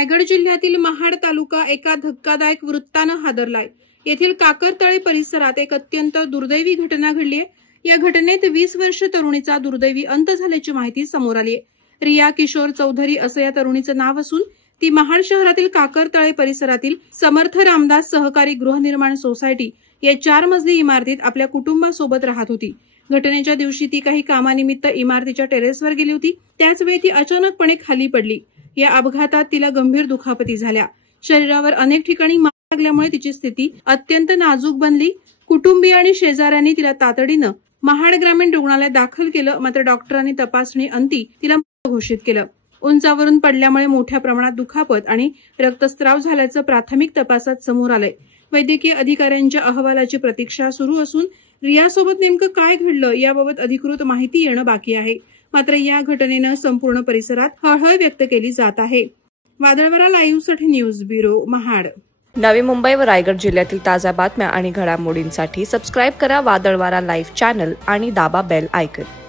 रायगड जिल्ह्यातील महाड तालुका एका धक्कादायक वृत्तानं हादरलाय। येथील काकरतळे परिसरात एक अत्यंत दुर्दैवी घटना घडली आहे। या घटनेत 20 वर्ष तरुणीचा दुर्दैवी अंत झाल्याची माहिती समोर आली आहे। रिया किशोर चौधरी असं या तरुणीचं नाव असून ती महाड शहरातील काकरतळे परिसरातील समर्थ रामदास सहकारी गृहनिर्माण सोसायटी या 4 मजली इमारतीत आपल्या कुटुंबासोबत राहत होती। घटनेच्या दिवशी ती काही कामानिमित्त इमारतीच्या टेरेसवर गेली होती। त्याचवेळी ती अचानकपणे खाली पडली। या अपघातात तिला गंभीर दुखापती झाल्या। शरीरावर अनेक ठिकाणी मार लागल्यामुळे तिची स्थिती अत्यंत नाजूक बनली। कुटुंबीय आणि शेजाऱ्यांनी तिला तातडीनं महाड ग्रामीण रुग्णालयात दाखल केलं, मात्र डॉक्टरांनी तपासणी अंती तिला मृत घोषित केलं। उंचावरून पडल्यामुळे मोठ्या प्रमाणात दुखापत आणि रक्तस्राव झाल्याचं प्राथमिक तपासात समोर आलंय। वैद्यकीय अधिकाऱ्यांच्या अहवालाची प्रतीक्षा सुरू असून रियासोबत नेमकं काय घडलं याबाबत अधिकृत माहिती येणं बाकी आहे। मात्र या घटनेनं संपूर्ण परिसरात हळहळ व्यक्त केली जात आहे। वादळवारा लाईव्हसाठी न्यूज ब्युरो, महाड। नवी मुंबई व रायगड जिल्ह्यातील ताज्या बातम्या आणि घडामोडींसाठी सबस्क्राईब करा वादळवारा लाईव्ह चॅनल आणि दाबा बेल आयकॉन।